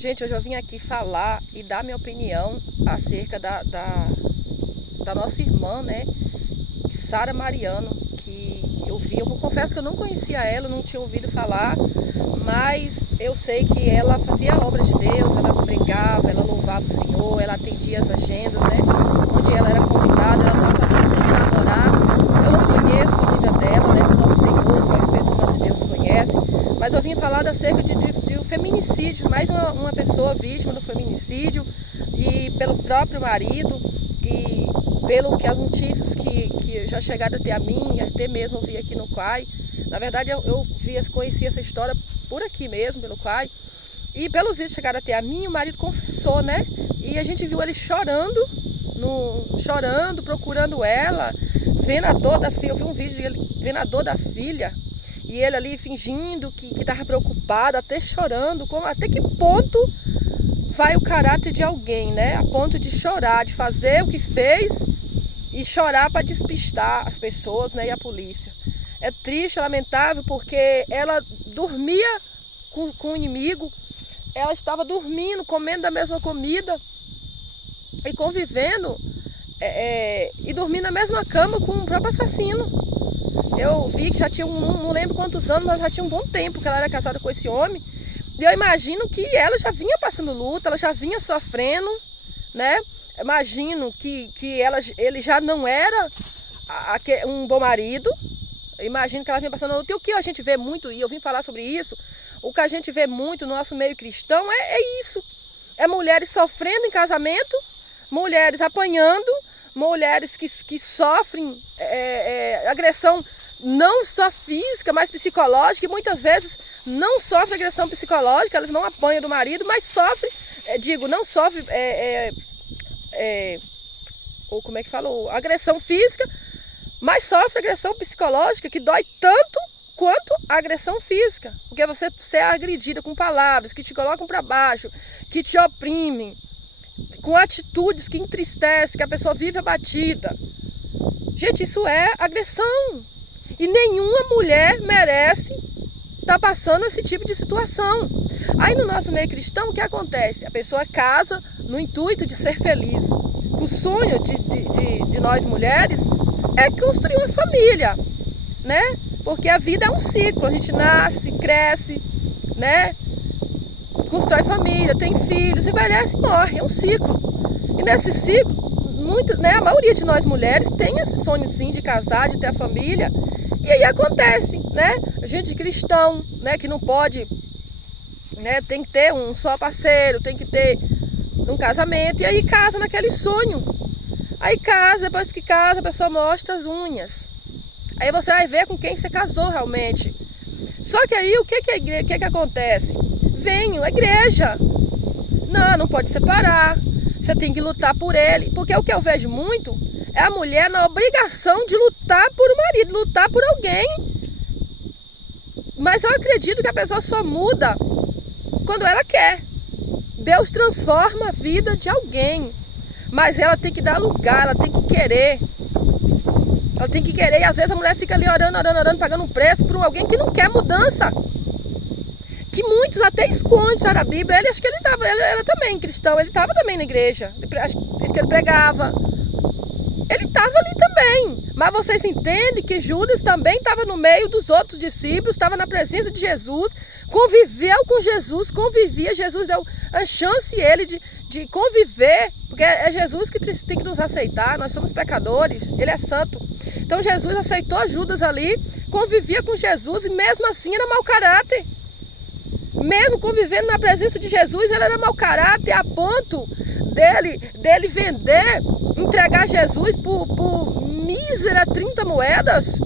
Gente, hoje eu vim aqui falar e dar minha opinião acerca da nossa irmã, né, Sara Mariano, que eu confesso que eu não conhecia ela, não tinha ouvido falar, mas eu sei que ela fazia a obra de Deus, ela pregava, ela louvava o Senhor, ela atendia as agendas, né, onde ela era convidada, ela estava ali sempre para adorar. Eu não conheço a vida dela, né, só o Senhor, só o Espírito Santo de Deus conhece, mas eu vim falar acerca de feminicídio, mais uma pessoa vítima do feminicídio e pelo próprio marido, que pelo que as notícias que já chegaram até a mim, até mesmo vi aqui no Quai. Na verdade eu conheci essa história por aqui mesmo, pelo Quai, e pelos vídeos chegaram até a mim, o marido confessou, né? E a gente viu ele chorando, procurando ela, vendo a dor da filha. Eu vi um vídeo dele vendo a dor da filha, e ele ali fingindo que estava preocupado, até chorando. Até que ponto vai o caráter de alguém, né? A ponto de chorar, de fazer o que fez e chorar para despistar as pessoas, né? E a polícia. É triste, é lamentável, porque ela dormia com o inimigo, ela estava dormindo, comendo da mesma comida e convivendo e dormindo na mesma cama com o próprio assassino. Eu vi que já tinha, não lembro quantos anos, mas já tinha um bom tempo que ela era casada com esse homem. E eu imagino que ela já vinha passando luta, ela já vinha sofrendo, né? Imagino que ele já não era um bom marido. Imagino que ela vinha passando luta. E o que a gente vê muito, e eu vim falar sobre isso, o que a gente vê muito no nosso meio cristão é isso. É mulheres sofrendo em casamento, mulheres apanhando, mulheres que sofrem agressão não só física, mas psicológica, e muitas vezes não sofrem agressão psicológica, elas não apanham do marido, mas sofrem, não sofrem, ou como é que falou, agressão física, mas sofre agressão psicológica, que dói tanto quanto a agressão física, porque você ser agredida com palavras que te colocam para baixo, que te oprimem, com atitudes que entristecem, que a pessoa vive abatida. Gente, isso é agressão. E nenhuma mulher merece estar passando esse tipo de situação. Aí no nosso meio cristão, o que acontece? A pessoa casa no intuito de ser feliz. O sonho de nós mulheres é construir uma família, né? Porque a vida é um ciclo. A gente nasce, cresce, né? Constrói família, tem filhos, envelhece e morre. É um ciclo. E nesse ciclo, a maioria de nós mulheres tem esse sonho sim de casar, de ter a família. E aí acontece, né? A gente cristão, né, que não pode, né, tem que ter um só parceiro, tem que ter um casamento, e aí casa naquele sonho. Aí casa, depois que casa, a pessoa mostra as unhas. Aí você vai ver com quem você casou realmente. Só que aí o que acontece? Vem a igreja. Não pode separar. Você tem que lutar por ele. Porque o que eu vejo muito é a mulher na obrigação de lutar por um marido, lutar por alguém. Mas eu acredito que a pessoa só muda quando ela quer. Deus transforma a vida de alguém. Mas ela tem que dar lugar, ela tem que querer. Ela tem que querer. E às vezes a mulher fica ali orando, pagando um preço por alguém que não quer mudança. Que muitos até escondem, sabe, a Bíblia. Acho que ele estava, ela também, cristão, ele estava também na igreja. Acho que ele pregava. Ele estava ali também. Mas vocês entendem que Judas também estava no meio dos outros discípulos, estava na presença de Jesus, conviveu com Jesus, convivia. Jesus deu a chance ele de conviver, porque é Jesus que tem que nos aceitar. Nós somos pecadores, ele é santo. Então Jesus aceitou Judas ali, convivia com Jesus e mesmo assim era mau caráter. Mesmo convivendo na presença de Jesus, ele era mau caráter a ponto dele vender, entregar Jesus por mísera 30 moedas.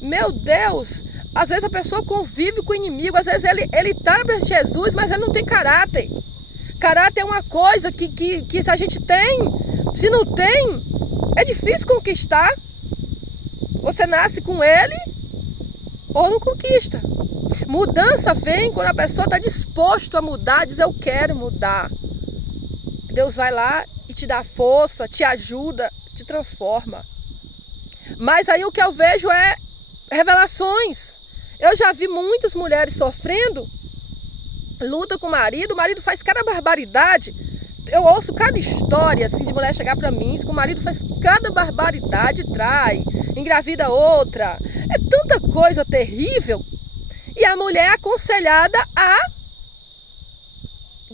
Meu Deus! Às vezes a pessoa convive com o inimigo, às vezes ele está na presença de Jesus, mas ele não tem caráter. Caráter é uma coisa que se a gente tem, se não tem, é difícil conquistar. Você nasce com ele ou não conquista. Mudança vem quando a pessoa está disposta a mudar, diz eu quero mudar. Deus vai lá e te dá força, te ajuda, te transforma. Mas aí o que eu vejo é revelações. Eu já vi muitas mulheres sofrendo luta com o marido faz cada barbaridade. Eu ouço cada história assim de mulher chegar pra mim, diz que o marido faz cada barbaridade, trai, engravida outra. É tanta coisa terrível. E a mulher é aconselhada a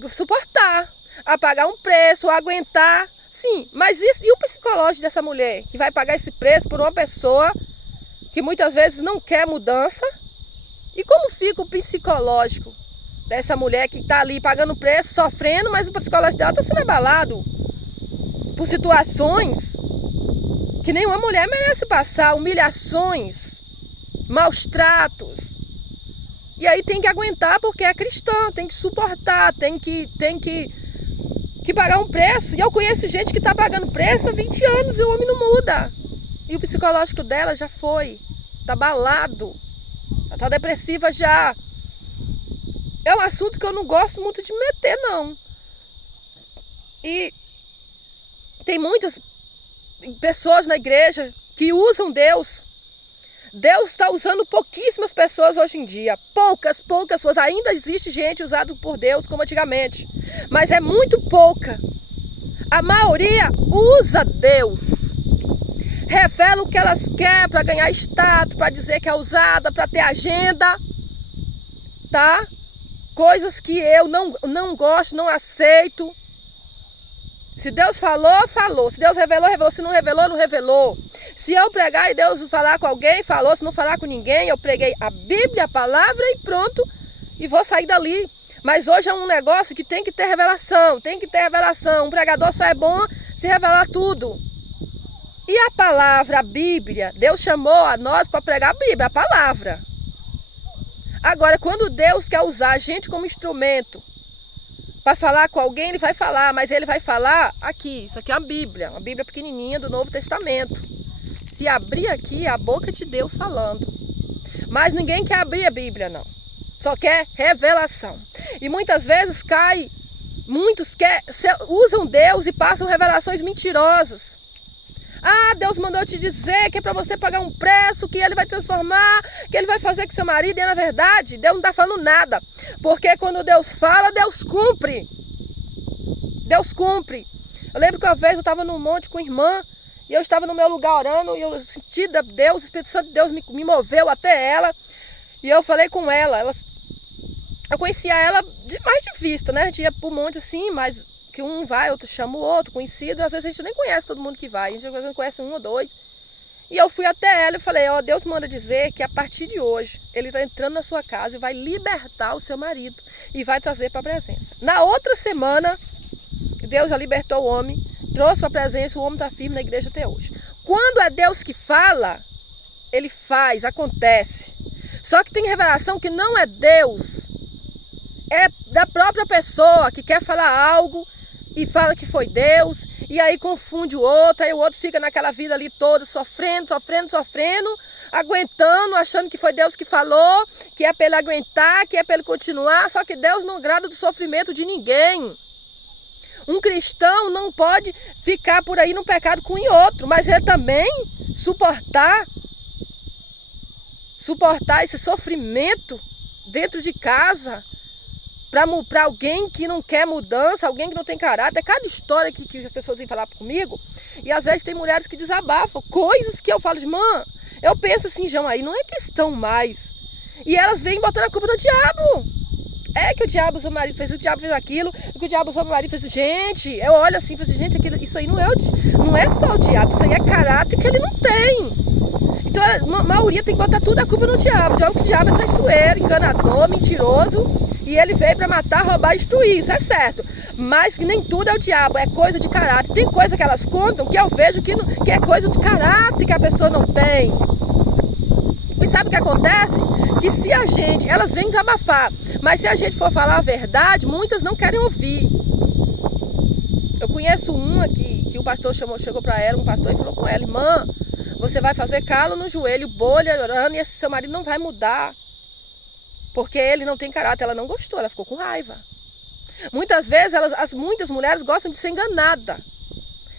suportar, a pagar um preço, a aguentar. Sim, mas isso, e o psicológico dessa mulher que vai pagar esse preço por uma pessoa que muitas vezes não quer mudança? E como fica o psicológico dessa mulher que está ali pagando preço, sofrendo, mas o psicológico dela está sendo abalado por situações que nenhuma mulher merece passar, humilhações, maus tratos. E aí tem que aguentar porque é cristã, tem que suportar, tem que pagar um preço. E eu conheço gente que está pagando preço há 20 anos e o homem não muda. E o psicológico dela já foi, está abalado, ela está depressiva já. É um assunto que eu não gosto muito de meter, não. E tem muitas pessoas na igreja que usam Deus. Deus está usando pouquíssimas pessoas hoje em dia. Poucas pessoas. Ainda existe gente usada por Deus como antigamente. Mas é muito pouca. A maioria usa Deus. Revela o que elas querem para ganhar status, para dizer que é usada, para ter agenda. Tá? Coisas que eu não gosto, não aceito. Se Deus falou, falou. Se Deus revelou, revelou. Se não revelou, não revelou. Se eu pregar e Deus falar com alguém, falou. Se não falar com ninguém, eu preguei a Bíblia, a palavra e pronto. E vou sair dali. Mas hoje é um negócio que tem que ter revelação. Tem que ter revelação. Um pregador só é bom se revelar tudo. E a palavra, a Bíblia, Deus chamou a nós para pregar a Bíblia, a palavra. Agora, quando Deus quer usar a gente como instrumento para falar com alguém, ele vai falar, mas ele vai falar aqui. Isso aqui é uma Bíblia pequenininha do Novo Testamento. Se abrir aqui, é a boca de Deus falando. Mas ninguém quer abrir a Bíblia, não. Só quer revelação. E muitas vezes muitos usam Deus e passam revelações mentirosas. Ah, Deus mandou te dizer que é para você pagar um preço, que ele vai transformar, que ele vai fazer com seu marido. E na verdade, Deus não está falando nada. Porque quando Deus fala, Deus cumpre. Deus cumpre. Eu lembro que uma vez eu estava num monte com a irmã, e eu estava no meu lugar orando, e eu senti Deus, o Espírito Santo de Deus me moveu até ela. E eu falei com ela. Eu conhecia ela mais de vista, né? A gente ia pro monte assim, mas que um vai, outro chama o outro, conhecido. Às vezes a gente nem conhece todo mundo que vai, a gente às vezes conhece um ou dois. E eu fui até ela e falei, ó, Deus manda dizer que a partir de hoje, ele está entrando na sua casa e vai libertar o seu marido e vai trazer para a presença. Na outra semana, Deus já libertou o homem, trouxe para a presença, o homem está firme na igreja até hoje. Quando é Deus que fala, ele faz, acontece. Só que tem revelação que não é Deus, é da própria pessoa que quer falar algo e fala que foi Deus, e aí confunde o outro, aí o outro fica naquela vida ali toda, sofrendo, aguentando, achando que foi Deus que falou, que é para ele aguentar, que é para ele continuar, só que Deus não agrada do sofrimento de ninguém. Um cristão não pode ficar por aí no pecado com o outro, mas ele também suportar esse sofrimento dentro de casa, para alguém que não quer mudança, alguém que não tem caráter. Cada história que as pessoas vêm falar comigo, e às vezes tem mulheres que desabafam, coisas que eu falo, irmã, eu penso assim, João, aí não é questão mais. E elas vêm botando a culpa no diabo. É que o diabo usou o marido, o diabo fez aquilo, que o diabo usou o marido fez. Gente, eu olho assim e falo assim, gente, isso aí não é só o diabo, isso aí é caráter que ele não tem. Então a maioria tem que botar tudo a culpa no diabo. O diabo é traiçoeiro, enganador, mentiroso. E ele veio para matar, roubar e destruir, isso é certo. Mas que nem tudo é o diabo, é coisa de caráter. Tem coisa que elas contam que eu vejo que é coisa de caráter que a pessoa não tem. E sabe o que acontece? Que se a gente, elas vêm desabafar, mas se a gente for falar a verdade, muitas não querem ouvir. Eu conheço uma que o pastor chegou para ela, um pastor, e falou com ela, irmã, você vai fazer calo no joelho, bolha, orando, e esse seu marido não vai mudar. Porque ele não tem caráter, ela não gostou, ela ficou com raiva. Muitas vezes, muitas mulheres gostam de ser enganadas.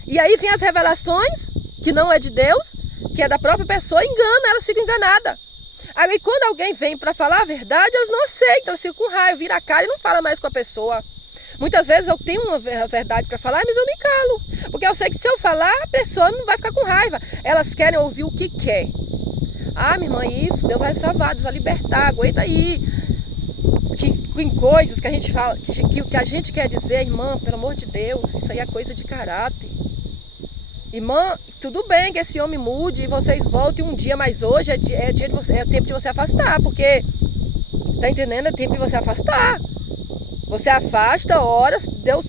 E aí vem as revelações, que não é de Deus, que é da própria pessoa, engana, ela fica enganada. Aí quando alguém vem para falar a verdade, elas não aceitam, elas ficam com raiva, viram a cara e não falam mais com a pessoa. Muitas vezes eu tenho uma verdade para falar, mas eu me calo. Porque eu sei que se eu falar, a pessoa não vai ficar com raiva. Elas querem ouvir o que quer. Ah, minha irmã, isso, Deus vai salvar, Deus vai libertar, aguenta aí. Que coisas que a gente fala, que a gente quer dizer, irmã, pelo amor de Deus, isso aí é coisa de caráter. Irmã, tudo bem que esse homem mude e vocês voltem um dia, mas hoje é tempo de você afastar, porque, tá entendendo? É tempo de você afastar. Você afasta, ora, Deus,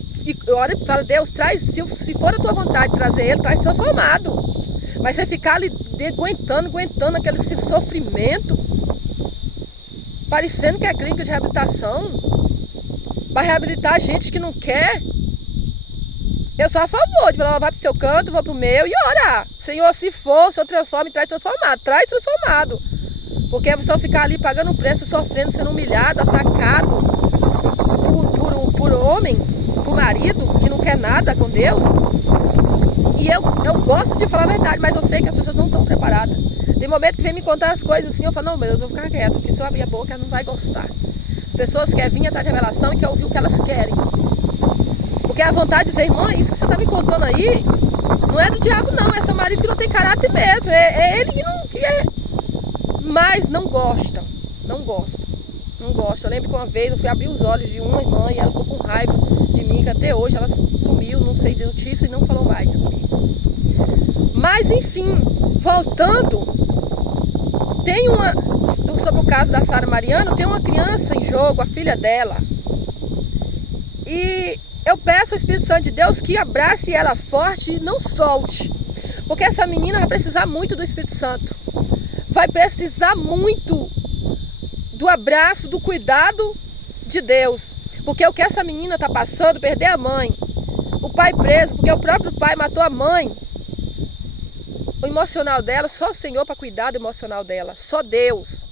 ora e fala, Deus, traz, se for a tua vontade trazer ele, traz transformado. Mas você ficar ali aguentando aquele sofrimento, parecendo que é clínica de reabilitação, para reabilitar gente que não quer. Eu sou a favor de falar, vai pro seu canto, vou pro meu e orar. Senhor, se for, o Senhor transforma e traz transformado. Traz transformado. Porque você ficar ali pagando o preço, sofrendo, sendo humilhado, atacado por homem, por marido, que não quer nada com Deus. E eu gosto de falar a verdade, mas eu sei que as pessoas não estão preparadas. Tem momento que vem me contar as coisas assim, eu falo, não, meu Deus, eu vou ficar quieto, porque se eu abrir a boca, ela não vai gostar. As pessoas querem vir atrás de revelação e querem ouvir o que elas querem. Porque a vontade de dizer, irmã, isso que você está me contando aí, não é do diabo não, é seu marido que não tem caráter mesmo, é ele que não quer. Mas não gosta. Eu lembro que uma vez eu fui abrir os olhos de uma irmã e ela ficou com raiva de mim, que até hoje ela sumiu, não sei de notícia e não falou mais comigo. Mas enfim, voltando, sobre o caso da Sara Mariano, tem uma criança em jogo, a filha dela. E eu peço ao Espírito Santo de Deus que abrace ela forte e não solte. Porque essa menina vai precisar muito do Espírito Santo. Vai precisar muito do abraço, do cuidado de Deus. Porque o que essa menina está passando, perder a mãe, o pai preso, porque o próprio pai matou a mãe. O emocional dela, só o Senhor para cuidar do emocional dela, só Deus.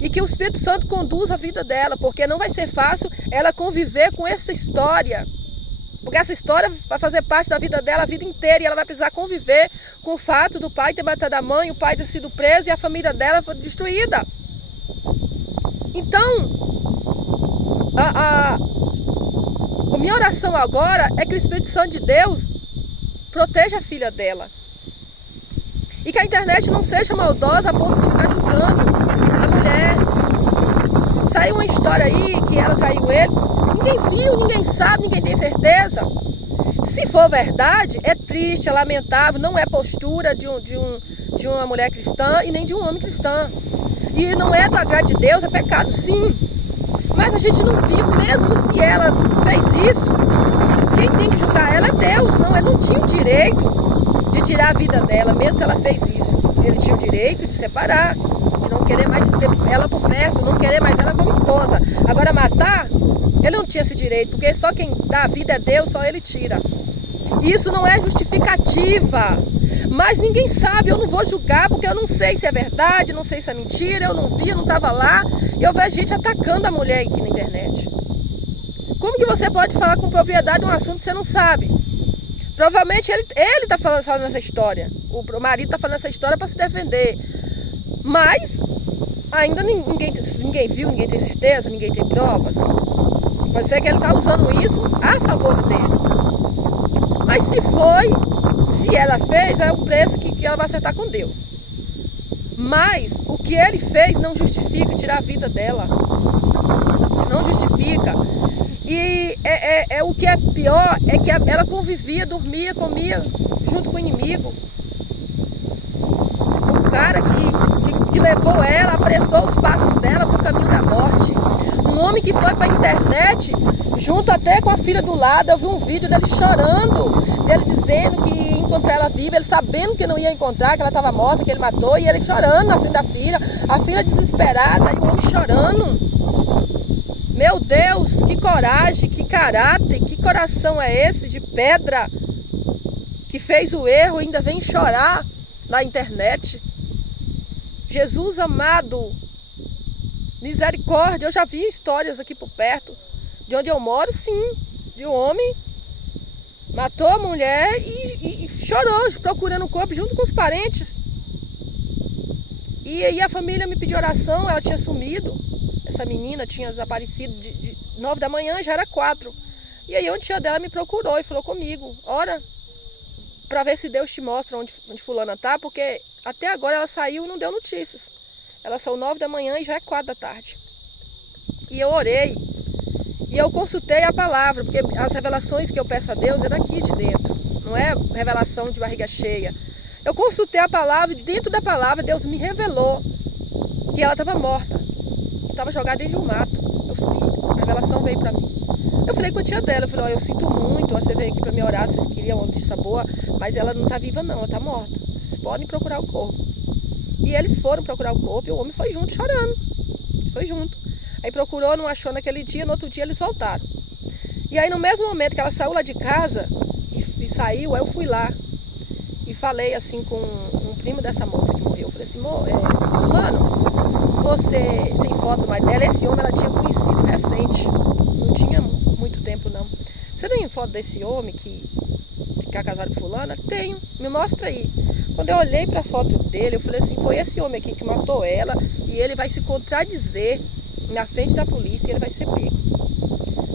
E que o Espírito Santo conduza a vida dela, porque não vai ser fácil ela conviver com essa história. Porque essa história vai fazer parte da vida dela a vida inteira e ela vai precisar conviver com o fato do pai ter matado a mãe, o pai ter sido preso e a família dela foi destruída. Então, a minha oração agora é que o Espírito Santo de Deus proteja a filha dela. E que a internet não seja maldosa a ponto de ficar julgando a mulher. Saiu uma história aí que ela traiu ele. Ninguém viu, ninguém sabe, ninguém tem certeza. Se for verdade, é triste, é lamentável, não é postura de uma mulher cristã e nem de um homem cristão. E não é do agrado de Deus, é pecado sim. Mas a gente não viu, mesmo se ela fez isso, quem tem que julgar ela é Deus. Não, ele não tinha o direito de tirar a vida dela, mesmo se ela fez isso. Ele tinha o direito de separar, de não querer mais ter ela por perto, não querer mais ela como esposa. Agora matar, ele não tinha esse direito, porque só quem dá a vida é Deus, só ele tira. Isso não é justificativa. Mas ninguém sabe, eu não vou julgar, porque eu não sei se é verdade, não sei se é mentira, eu não vi, eu não estava lá. E eu vejo gente atacando a mulher aqui na internet. Como que você pode falar com propriedade um assunto que você não sabe? Provavelmente ele está falando essa história. O marido está falando essa história para se defender. Mas ainda ninguém viu, ninguém tem certeza, ninguém tem provas. Pode ser que ele está usando isso a favor dele. Mas se ela fez, é o preço que ela vai acertar com Deus. Mas o que ele fez não justifica tirar a vida dela. Não justifica. E o que é pior é que ela convivia, dormia, comia junto com o inimigo. O cara que levou ela, apressou os passos dela para o caminho da morte. Um homem que foi para a internet, junto até com a filha do lado, eu vi um vídeo dele chorando, dele dizendo que ia encontrar ela viva, ele sabendo que não ia encontrar, que ela estava morta, que ele matou, e ele chorando na frente da filha, a filha desesperada, e o homem chorando. Meu Deus, que coragem, que caráter, que coração é esse de pedra que fez o erro e ainda vem chorar na internet? Jesus amado, misericórdia. Eu já vi histórias aqui por perto, de onde eu moro, sim, de um homem matou a mulher e chorou, procurando o corpo junto com os parentes. E aí a família me pediu oração, ela tinha sumido. Essa menina tinha desaparecido de 9 da manhã, já era 4. E aí uma tia dela me procurou e falou comigo, ora, para ver se Deus te mostra onde fulana tá, porque até agora ela saiu e não deu notícias. Ela saiu 9 da manhã e já é 4 da tarde. E eu orei, e eu consultei a palavra, porque as revelações que eu peço a Deus é daqui de dentro, não é revelação de barriga cheia. Eu consultei a palavra e dentro da palavra Deus me revelou que ela estava morta, estava jogada dentro de um mato. Eu vi, a revelação veio para mim. Eu falei com a tia dela, eu falei, eu sinto muito, você veio aqui para me orar, vocês queriam uma notícia boa, mas ela não está viva não, ela está morta. Vocês podem procurar o corpo. E eles foram procurar o corpo e o homem foi junto chorando. Foi junto. Aí procurou, não achou naquele dia, no outro dia eles voltaram. E aí no mesmo momento que ela saiu lá de casa e saiu, eu fui lá e falei assim com um primo dessa moça que morreu. Eu falei assim, fulano, você tem foto do marido dela? Esse homem ela tinha conhecido recente, não tinha muito tempo não. Você tem foto desse homem que é casado com fulana? Tenho, me mostra aí. Quando eu olhei para a foto dele, eu falei assim, foi esse homem aqui que matou ela e ele vai se contradizer na frente da polícia e ele vai ser pego.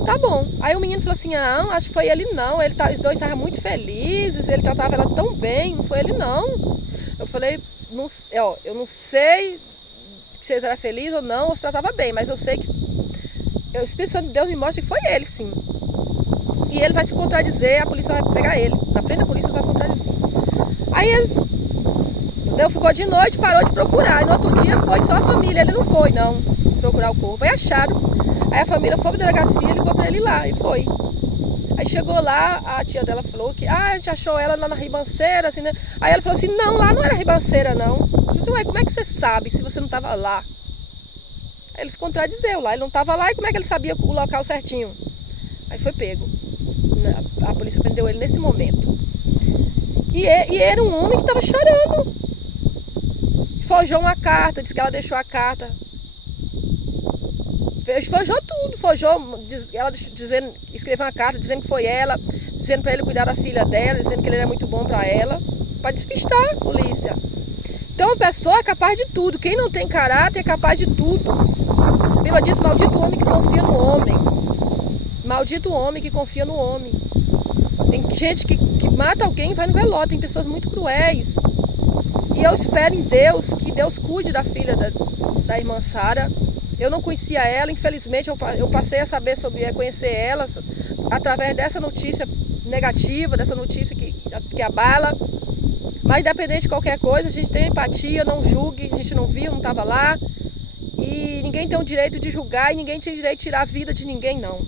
Tá bom. Aí o menino falou assim, não, acho que foi ele não, os dois estavam muito felizes, ele tratava ela tão bem, não foi ele não. Eu falei, não, eu não sei se eles eram felizes ou não, ou se tratava bem, mas eu sei que o Espírito Santo de Deus me mostra que foi ele sim. E ele vai se contradizer, a polícia vai pegar ele. Na frente da polícia ele vai se contradizer. Aí Deus ficou de noite, parou de procurar. E no outro dia foi só a família, ele não foi não procurar o corpo. Aí acharam. Aí a família foi para a delegacia e ligou para ele lá e foi. Aí chegou lá, a tia dela falou que a gente achou ela lá na ribanceira, assim, né? Aí ela falou assim, não, lá não era ribanceira não. Eu falei assim, ué, como é que você sabe se você não estava lá? Aí ele se contradizeu lá, ele não estava lá e como é que ele sabia o local certinho? Aí foi pego. A polícia prendeu ele nesse momento. E era um homem que estava chorando. Forjou uma carta, disse que ela deixou a carta. Forjou tudo, ela escreveu uma carta dizendo que foi ela, dizendo para ele cuidar da filha dela, dizendo que ele era muito bom para ela, para despistar a polícia. Então a pessoa é capaz de tudo, quem não tem caráter é capaz de tudo. A Bíblia diz, maldito o homem que confia no homem. Maldito o homem que confia no homem. Tem gente que mata alguém e vai no velório, tem pessoas muito cruéis. E eu espero em Deus, que Deus cuide da filha da irmã Sara. Eu não conhecia ela, infelizmente eu passei a saber conhecer ela através dessa notícia negativa, dessa notícia que abala. Mas independente de qualquer coisa, a gente tem empatia, não julgue, a gente não viu, não estava lá. E ninguém tem o direito de julgar e ninguém tem o direito de tirar a vida de ninguém, não.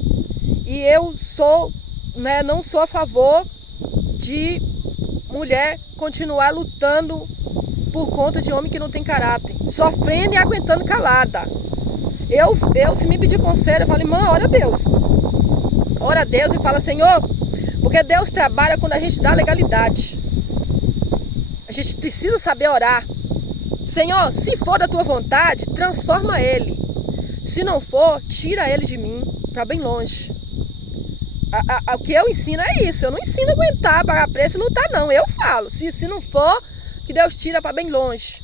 E eu não sou a favor de mulher continuar lutando por conta de homem que não tem caráter, sofrendo e aguentando calada. Eu se me pedir conselho, eu falo, irmã, ora a Deus. Ora a Deus e fala, Senhor, porque Deus trabalha quando a gente dá legalidade. A gente precisa saber orar. Senhor, se for da tua vontade, transforma ele. Se não for, tira ele de mim, para bem longe. O que eu ensino é isso. Eu não ensino a aguentar, pagar preço e lutar, não. Eu falo, se não for, que Deus tira para bem longe.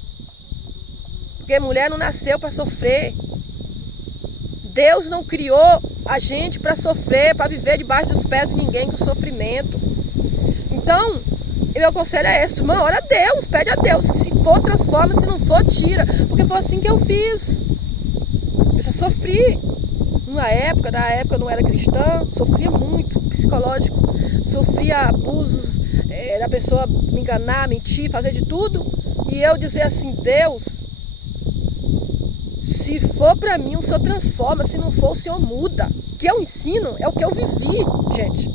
Porque mulher não nasceu para sofrer. Deus não criou a gente para sofrer, para viver debaixo dos pés de ninguém com sofrimento. Então, meu conselho é esse, irmão, ora a Deus, pede a Deus, que se for transforma, se não for tira, porque foi assim que eu fiz. Eu já sofri, na época eu não era cristã, sofria muito, psicológico, sofria abusos, da pessoa me enganar, mentir, fazer de tudo, e eu dizer assim, Deus, se for para mim, o Senhor transforma, se não for, o Senhor muda. O que eu ensino é o que eu vivi, gente.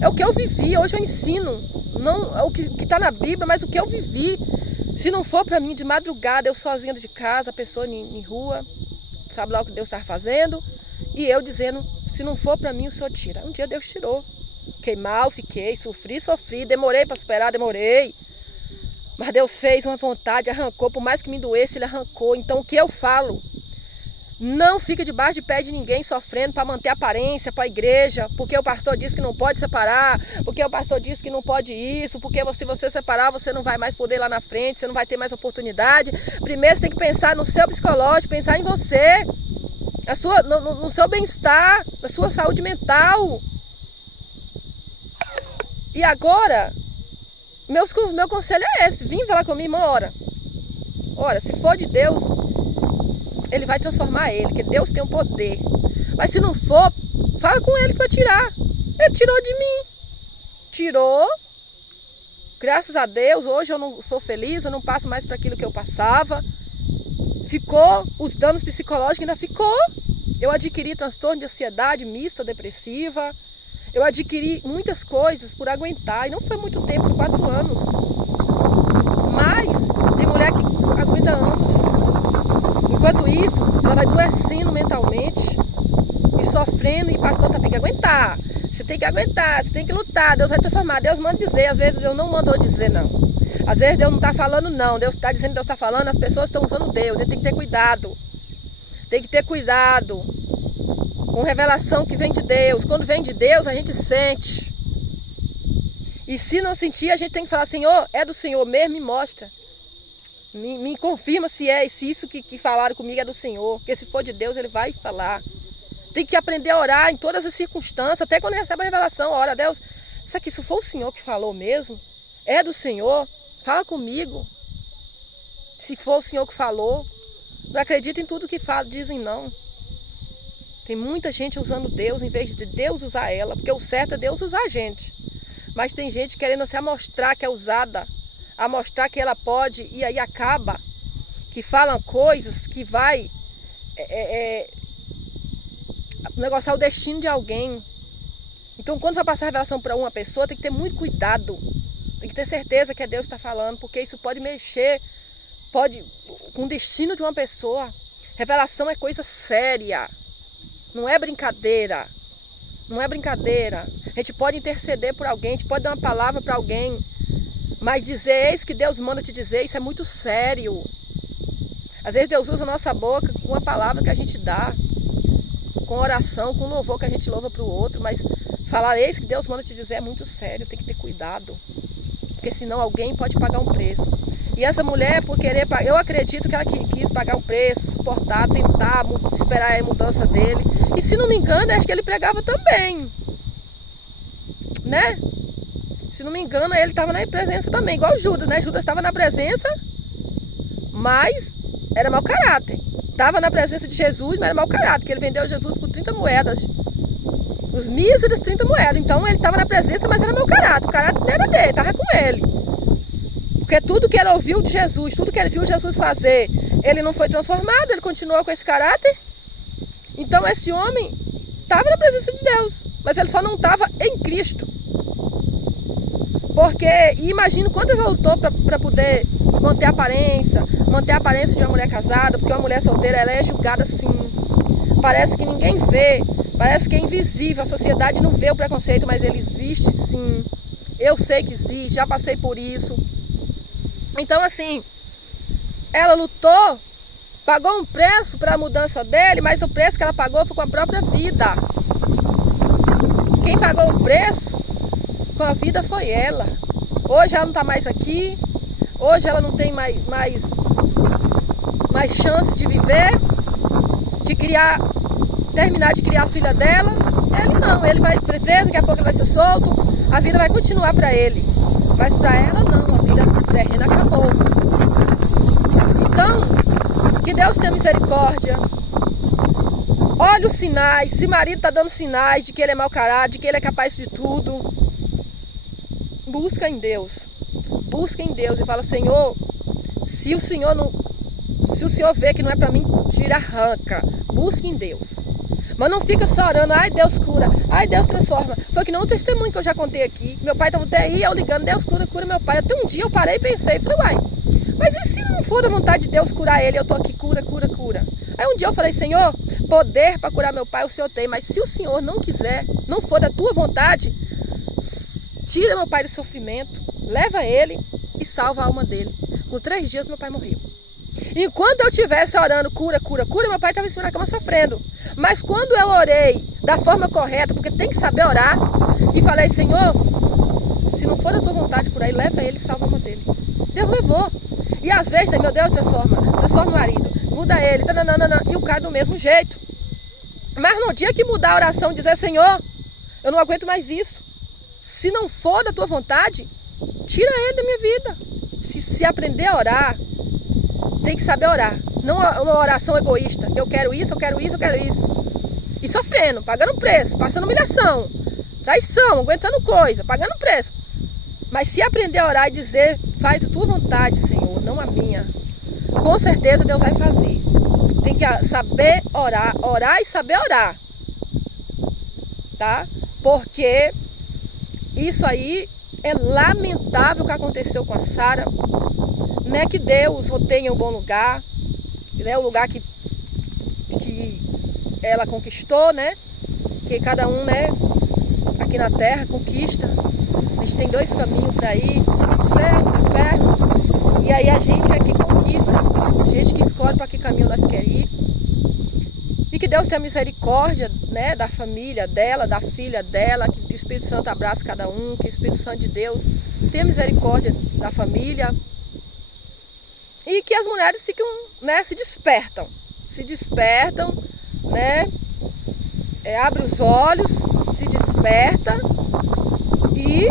É o que eu vivi, hoje eu ensino. Não é o que está na Bíblia, mas o que eu vivi. Se não for para mim, de madrugada, eu sozinha de casa, a pessoa em rua, sabe lá o que Deus está fazendo. E eu dizendo, se não for para mim, o Senhor tira. Um dia Deus tirou. Fiquei mal, sofri, demorei para esperar, demorei. Mas Deus fez uma vontade, arrancou, por mais que me doesse, Ele arrancou. Então o que eu falo? Não fica debaixo de pé de ninguém sofrendo para manter aparência para a igreja, porque o pastor disse que não pode separar, porque o pastor disse que não pode isso, porque se você separar você não vai mais poder ir lá na frente, você não vai ter mais oportunidade. Primeiro você tem que pensar no seu psicológico, pensar em você, no seu bem-estar, na sua saúde mental. E agora, meu conselho é esse, vim falar comigo, irmã, ora, se for de Deus, Ele vai transformar ele, porque Deus tem o poder. Mas se não for, fala com ele para tirar. Ele tirou de mim. Tirou. Graças a Deus, hoje eu não sou feliz, eu não passo mais para aquilo que eu passava. Ficou, os danos psicológicos ainda ficou. Eu adquiri transtorno de ansiedade mista, depressiva. Eu adquiri muitas coisas por aguentar. E não foi muito tempo, 4 anos. Mas tem mulher que aguenta anos. Enquanto isso, ela vai adoecendo mentalmente e sofrendo, e pastor tem que aguentar. Você tem que aguentar, você tem que lutar, Deus vai transformar. Deus manda dizer, às vezes Deus não mandou dizer não. Às vezes Deus não está falando não, Deus está dizendo que Deus está falando, as pessoas estão usando Deus, ele tem que ter cuidado. Tem que ter cuidado com revelação que vem de Deus. Quando vem de Deus, a gente sente. E se não sentir, a gente tem que falar, Senhor, é do Senhor mesmo, me mostra. Me confirma se isso que falaram comigo é do Senhor. Porque se for de Deus, Ele vai falar. Tem que aprender a orar em todas as circunstâncias. Até quando recebe a revelação, ora a Deus. Isso aqui, se for o Senhor que falou mesmo, é do Senhor, fala comigo. Se for o Senhor que falou, não acredita em tudo que fala, dizem não. Tem muita gente usando Deus em vez de Deus usar ela. Porque o certo é Deus usar a gente. Mas tem gente querendo se amostrar que é usada, a mostrar que ela pode, e aí acaba que falam coisas que vai negociar o destino de alguém. Então, quando vai passar a revelação para uma pessoa, tem que ter muito cuidado, tem que ter certeza que é Deus que está falando, porque isso pode mexer com o destino de uma pessoa. Revelação é coisa séria, não é brincadeira. Não é brincadeira. A gente pode interceder por alguém, a gente pode dar uma palavra para alguém, mas dizer, eis que Deus manda te dizer, isso é muito sério. Às vezes Deus usa a nossa boca com uma palavra que a gente dá, com oração, com louvor que a gente louva para o outro, mas falar, eis que Deus manda te dizer, é muito sério, tem que ter cuidado. Porque senão alguém pode pagar um preço. E essa mulher, por querer pagar, eu acredito que ela quis pagar um preço, suportar, tentar, esperar a mudança dele. E se não me engano, acho que ele pregava também, né? Se não me engano, ele estava na presença também, igual Judas, né? Judas estava na presença, mas era mau caráter. Estava na presença de Jesus, mas era mau caráter, porque ele vendeu Jesus por 30 moedas. Os míseros 30 moedas. Então ele estava na presença, mas era mau caráter. O caráter não era dele, estava com ele. Porque tudo que ele ouviu de Jesus, tudo que ele viu Jesus fazer, ele não foi transformado, ele continuou com esse caráter. Então esse homem estava na presença de Deus, mas ele só não estava em Cristo. Porque, imagino quando ele voltou para poder manter a aparência de uma mulher casada, porque uma mulher solteira ela é julgada assim. Parece que ninguém vê, parece que é invisível, a sociedade não vê o preconceito, mas ele existe sim. Eu sei que existe, já passei por isso. Então assim, ela lutou, pagou um preço para a mudança dele, mas o preço que ela pagou foi com a própria vida. Quem pagou o preço com a vida foi ela. Hoje ela não está mais aqui, hoje ela não tem mais chance de viver, de terminar de criar a filha dela. Ele não, ele vai preso, daqui a pouco ele vai ser solto, a vida vai continuar para ele. Mas para ela não, a vida terrena acabou. Então, que Deus tenha misericórdia. Olha os sinais, se o marido está dando sinais de que ele é mau caráter, de que ele é capaz de tudo, busca em Deus e fala, Senhor, se o Senhor vê que não é para mim, tira, arranca, busca em Deus. Mas não fica só orando, ai Deus cura, ai Deus transforma. Foi que não um testemunho que eu já contei aqui. Meu pai estava até aí, eu ligando, Deus cura meu pai. Até um dia eu parei e pensei, falei, uai, mas e se não for da vontade de Deus curar ele, eu tô aqui, cura. Aí um dia eu falei, Senhor, poder para curar meu pai o Senhor tem, mas se o Senhor não quiser, não for da tua vontade, tira meu pai do sofrimento, leva ele e salva a alma dele. Com 3 dias meu pai morreu. Enquanto eu estivesse orando, cura, cura, cura, meu pai estava em cima da cama sofrendo. Mas quando eu orei da forma correta, porque tem que saber orar, e falei, Senhor, se não for da tua vontade por aí, leva ele e salva a alma dele. Deus levou. E às vezes, meu Deus, transforma o marido, muda ele, e o cara do mesmo jeito. Mas no dia que mudar a oração e dizer, Senhor, eu não aguento mais isso. Se não for da tua vontade, tira ele da minha vida. Se aprender a orar, tem que saber orar. Não uma oração egoísta. Eu quero isso, eu quero isso, eu quero isso. E sofrendo, pagando preço, passando humilhação, traição, aguentando coisa, pagando preço. Mas se aprender a orar e dizer, faz a tua vontade, Senhor, não a minha, com certeza Deus vai fazer. Tem que saber orar, orar e saber orar. Tá? Porque isso aí é lamentável o que aconteceu com a Sara. Não é que Deus o tenha um bom lugar, né? O lugar que ela conquistou, né? Que cada um, né, aqui na terra conquista. A gente tem dois caminhos para ir, o céu, o inferno. E aí a gente é que conquista, a gente que escolhe para que caminho nós queremos ir. E que Deus tenha misericórdia, né, da família dela, da filha dela, que o Espírito Santo abrace cada um, que o Espírito Santo de Deus tenha misericórdia da família. E que as mulheres ficam, né, se despertam, né, abre os olhos, se desperta e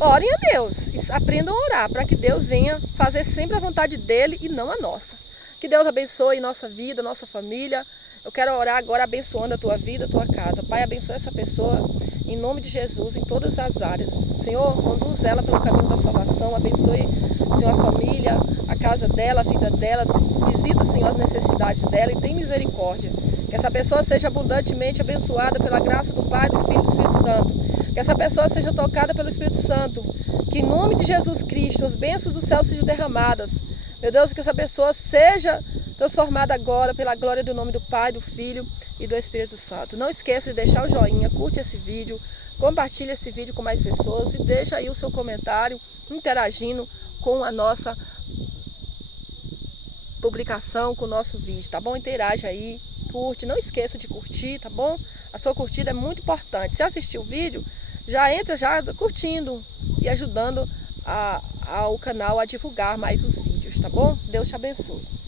orem a Deus, aprendam a orar, para que Deus venha fazer sempre a vontade dele e não a nossa. Que Deus abençoe nossa vida, nossa família. Eu quero orar agora abençoando a tua vida, a tua casa. Pai, abençoe essa pessoa em nome de Jesus, em todas as áreas. Senhor, conduz ela pelo caminho da salvação. Abençoe, Senhor, a família, a casa dela, a vida dela. Visita, Senhor, as necessidades dela e tem misericórdia. Que essa pessoa seja abundantemente abençoada pela graça do Pai, do Filho e do Espírito Santo. Que essa pessoa seja tocada pelo Espírito Santo. Que em nome de Jesus Cristo as bênçãos do céu sejam derramadas. Meu Deus, que essa pessoa seja transformada agora pela glória do nome do Pai, do Filho e do Espírito Santo. Não esqueça de deixar o joinha, curte esse vídeo, compartilhe esse vídeo com mais pessoas e deixa aí o seu comentário interagindo com a nossa publicação, com o nosso vídeo, tá bom? Interage aí, curte, não esqueça de curtir, tá bom? A sua curtida é muito importante. Se assistir o vídeo, já entra já curtindo e ajudando ao canal a divulgar mais os vídeos, tá bom? Deus te abençoe.